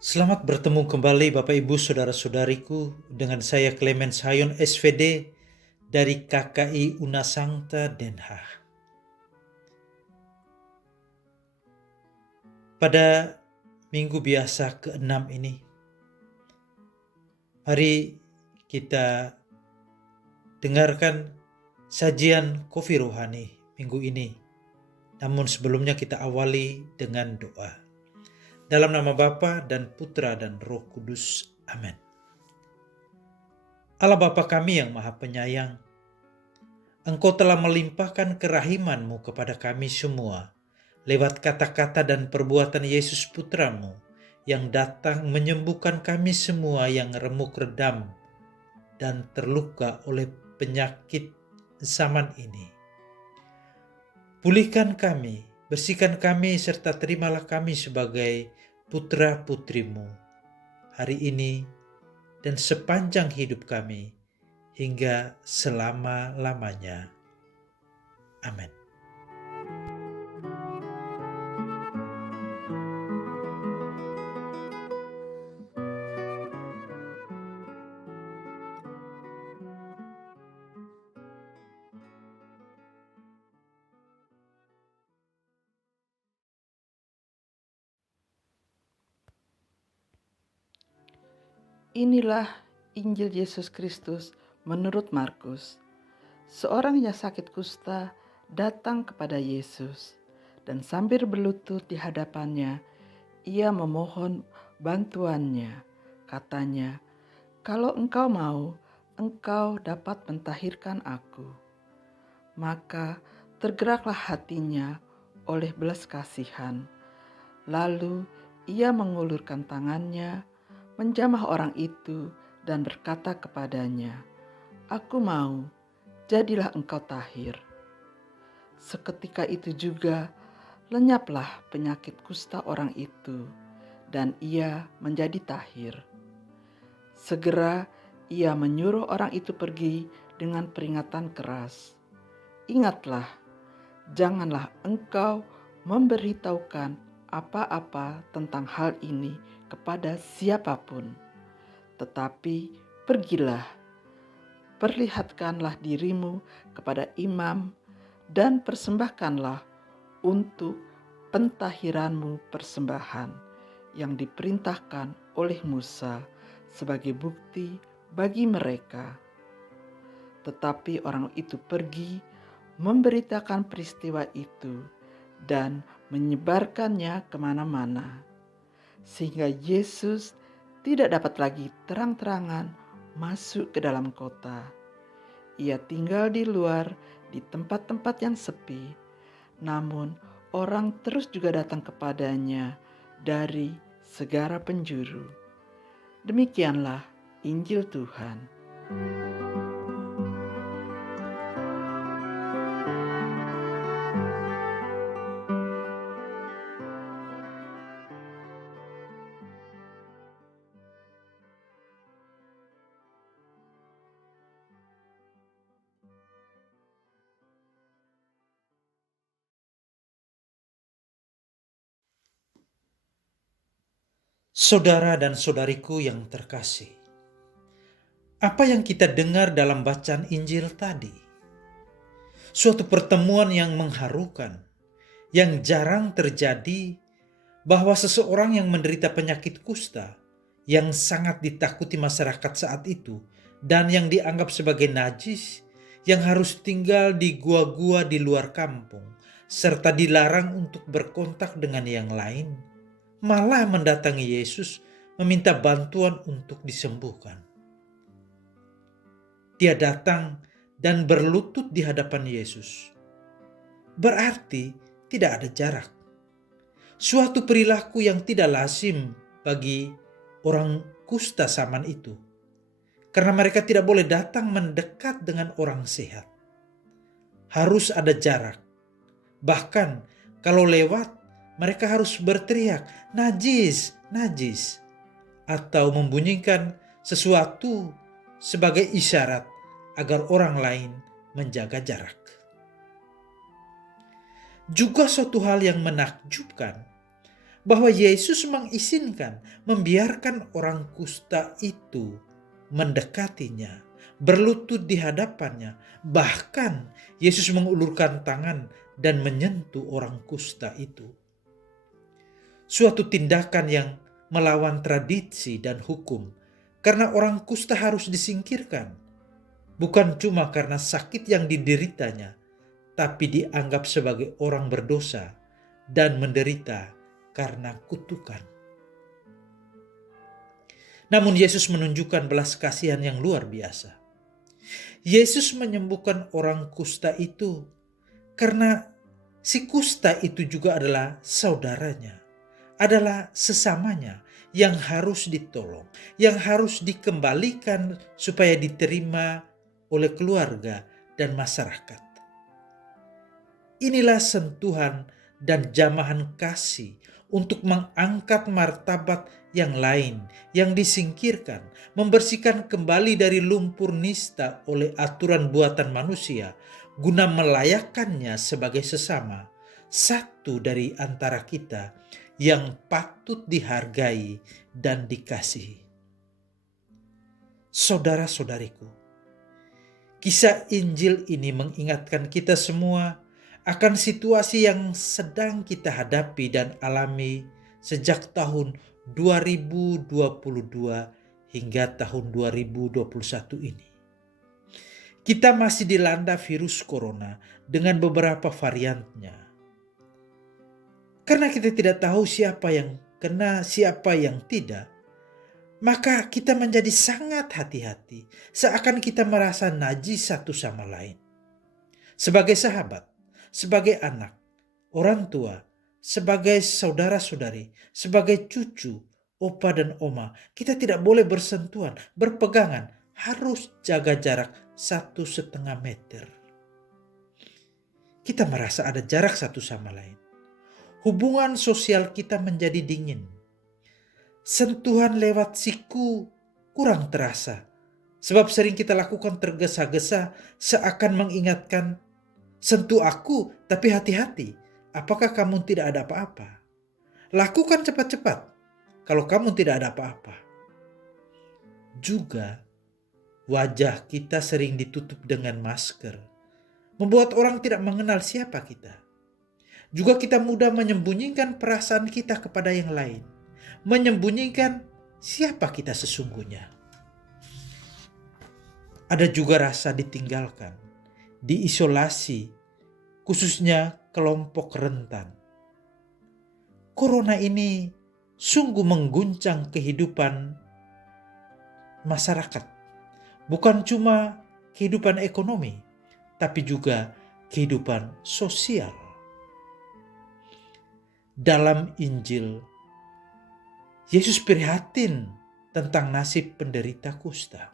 Selamat bertemu kembali Bapak Ibu Saudara-saudariku dengan saya Clemens Hayon SVD dari KKI Unasangta Den Haag. Pada minggu biasa ke-6 ini, mari kita dengarkan sajian Kopi Rohani minggu ini. Namun sebelumnya kita awali dengan doa. Dalam nama Bapa dan Putra dan Roh Kudus. Amin. Allah Bapa kami yang Maha Penyayang, Engkau telah melimpahkan kerahiman-Mu kepada kami semua lewat kata-kata dan perbuatan Yesus Putra-Mu yang datang menyembuhkan kami semua yang remuk redam dan terluka oleh penyakit zaman ini. Pulihkan kami, bersihkan kami, serta terimalah kami sebagai putra-putri-Mu hari ini dan sepanjang hidup kami hingga selama-lamanya. Amin. Inilah Injil Yesus Kristus menurut Markus. Seorang yang sakit kusta datang kepada Yesus dan sambil berlutut di hadapannya, ia memohon bantuannya. Katanya, "Kalau engkau mau, engkau dapat mentahirkan aku." Maka tergeraklah hatinya oleh belas kasihan. Lalu ia mengulurkan tangannya, menjamah orang itu dan berkata kepadanya, "Aku mau, jadilah engkau tahir." Seketika itu juga lenyaplah penyakit kusta orang itu dan ia menjadi tahir. Segera ia menyuruh orang itu pergi dengan peringatan keras. "Ingatlah, janganlah engkau memberitahukan apa-apa tentang hal ini kepada siapapun, tetapi pergilah, perlihatkanlah dirimu kepada imam dan persembahkanlah untuk pentahiranmu persembahan yang diperintahkan oleh Musa sebagai bukti bagi mereka." Tetapi orang itu pergi, memberitakan peristiwa itu dan menyebarkannya kemana-mana, sehingga Yesus tidak dapat lagi terang-terangan masuk ke dalam kota. Ia tinggal di luar di tempat-tempat yang sepi, namun orang terus juga datang kepadanya dari segala penjuru. Demikianlah Injil Tuhan. Saudara dan saudariku yang terkasih, apa yang kita dengar dalam bacaan Injil tadi? Suatu pertemuan yang mengharukan, yang jarang terjadi, bahwa seseorang yang menderita penyakit kusta, yang sangat ditakuti masyarakat saat itu, dan yang dianggap sebagai najis, yang harus tinggal di gua-gua di luar kampung, serta dilarang untuk berkontak dengan yang lain, malah mendatangi Yesus meminta bantuan untuk disembuhkan. Dia datang dan berlutut di hadapan Yesus. Berarti tidak ada jarak. Suatu perilaku yang tidak lazim bagi orang kusta zaman itu. Karena mereka tidak boleh datang mendekat dengan orang sehat. Harus ada jarak. Bahkan kalau lewat, mereka harus berteriak, "Najis, najis." Atau membunyikan sesuatu sebagai isyarat agar orang lain menjaga jarak. Juga suatu hal yang menakjubkan, bahwa Yesus mengizinkan, membiarkan orang kusta itu mendekatinya, berlutut di hadapannya. Bahkan Yesus mengulurkan tangan dan menyentuh orang kusta itu. Suatu tindakan yang melawan tradisi dan hukum, karena orang kusta harus disingkirkan, bukan cuma karena sakit yang dideritanya, tapi dianggap sebagai orang berdosa dan menderita karena kutukan. Namun Yesus menunjukkan belas kasihan yang luar biasa. Yesus menyembuhkan orang kusta itu karena si kusta itu juga adalah saudaranya, adalah sesamanya yang harus ditolong, yang harus dikembalikan supaya diterima oleh keluarga dan masyarakat. Inilah sentuhan dan jamahan kasih untuk mengangkat martabat yang lain yang disingkirkan, membersihkan kembali dari lumpur nista oleh aturan buatan manusia, guna melayakkannya sebagai sesama, satu dari antara kita yang patut dihargai dan dikasihi. Saudara-saudariku, kisah Injil ini mengingatkan kita semua akan situasi yang sedang kita hadapi dan alami sejak tahun 2022 hingga tahun 2021 ini. Kita masih dilanda virus corona dengan beberapa variannya. Karena kita tidak tahu siapa yang kena, siapa yang tidak, maka kita menjadi sangat hati-hati, seakan kita merasa najis satu sama lain. Sebagai sahabat, sebagai anak, orang tua, sebagai saudara-saudari, sebagai cucu, opa dan oma, kita tidak boleh bersentuhan, berpegangan, harus jaga jarak 1,5 meter. Kita merasa ada jarak satu sama lain. Hubungan sosial kita menjadi dingin. Sentuhan lewat siku kurang terasa, sebab sering kita lakukan tergesa-gesa seakan mengingatkan, sentuh aku, tapi hati-hati. Apakah kamu tidak ada apa-apa? Lakukan cepat-cepat kalau kamu tidak ada apa-apa. Juga wajah kita sering ditutup dengan masker, membuat orang tidak mengenal siapa kita. Juga kita mudah menyembunyikan perasaan kita kepada yang lain, menyembunyikan siapa kita sesungguhnya. Ada juga rasa ditinggalkan, diisolasi, khususnya kelompok rentan. Corona ini sungguh mengguncang kehidupan masyarakat. Bukan cuma kehidupan ekonomi, tapi juga kehidupan sosial. Dalam Injil, Yesus prihatin tentang nasib penderita kusta.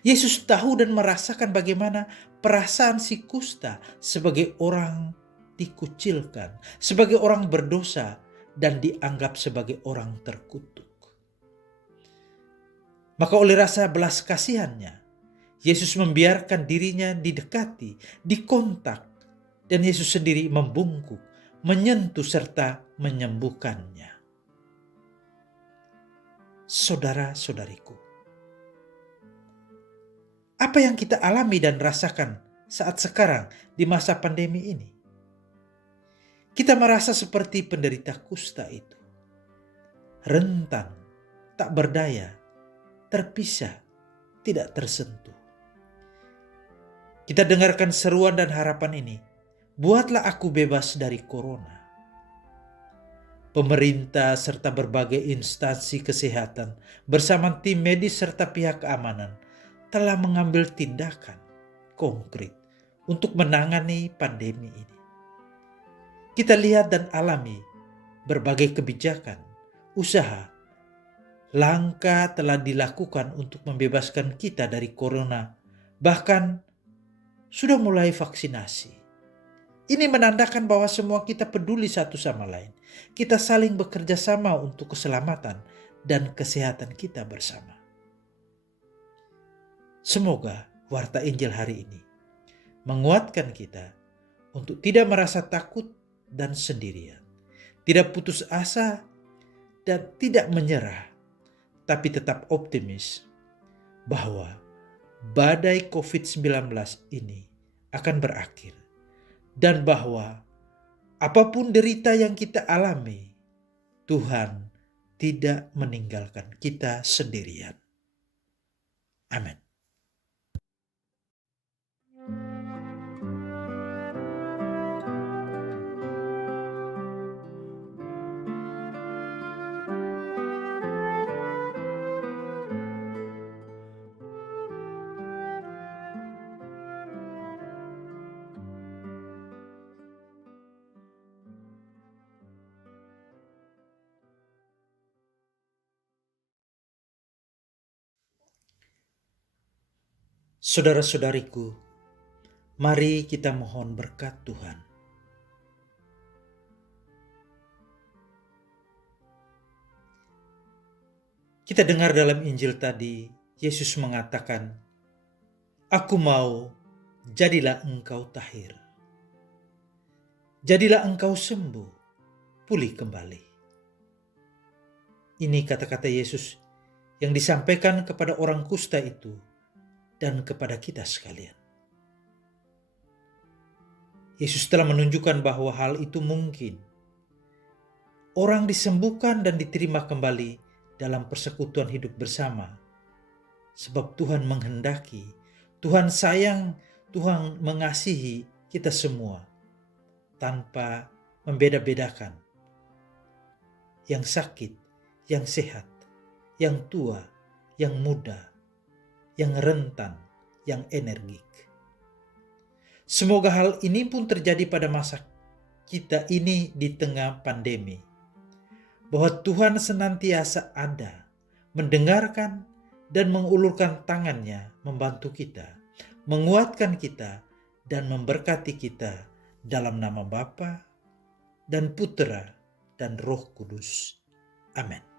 Yesus tahu dan merasakan bagaimana perasaan si kusta sebagai orang dikucilkan, sebagai orang berdosa, dan dianggap sebagai orang terkutuk. Maka oleh rasa belas kasihannya, Yesus membiarkan dirinya didekati, dikontak, dan Yesus sendiri membungkuk, menyentuh serta menyembuhkannya. Saudara-saudariku, apa yang kita alami dan rasakan saat sekarang di masa pandemi ini? Kita merasa seperti penderita kusta itu. Rentan, tak berdaya, terpisah, tidak tersentuh. Kita dengarkan seruan dan harapan ini. Buatlah aku bebas dari corona. Pemerintah serta berbagai instansi kesehatan bersama tim medis serta pihak keamanan telah mengambil tindakan konkret untuk menangani pandemi ini. Kita lihat dan alami berbagai kebijakan, usaha, langkah telah dilakukan untuk membebaskan kita dari corona, bahkan sudah mulai vaksinasi. Ini menandakan bahwa semua kita peduli satu sama lain. Kita saling bekerja sama untuk keselamatan dan kesehatan kita bersama. Semoga warta Injil hari ini menguatkan kita untuk tidak merasa takut dan sendirian. tidak putus asa dan tidak menyerah, tapi tetap optimis bahwa badai COVID-19 ini akan berakhir dan bahwa apapun derita yang kita alami, Tuhan tidak meninggalkan kita sendirian. Amin. Saudara-saudariku, mari kita mohon berkat Tuhan. Kita dengar dalam Injil tadi, Yesus mengatakan, "Aku mau, jadilah engkau tahir. Jadilah engkau sembuh, pulih kembali." Ini kata-kata Yesus yang disampaikan kepada orang kusta itu dan kepada kita sekalian. Yesus telah menunjukkan bahwa hal itu mungkin. Orang disembuhkan dan diterima kembali dalam persekutuan hidup bersama. Sebab Tuhan menghendaki, Tuhan sayang, Tuhan mengasihi kita semua tanpa membeda-bedakan. Yang sakit, yang sehat, yang tua, yang muda, yang rentan, yang energik. Semoga hal ini pun terjadi pada masa kita ini di tengah pandemi. Bahwa Tuhan senantiasa ada, mendengarkan dan mengulurkan tangannya membantu kita, menguatkan kita dan memberkati kita dalam nama Bapa dan Putera dan Roh Kudus. Amin.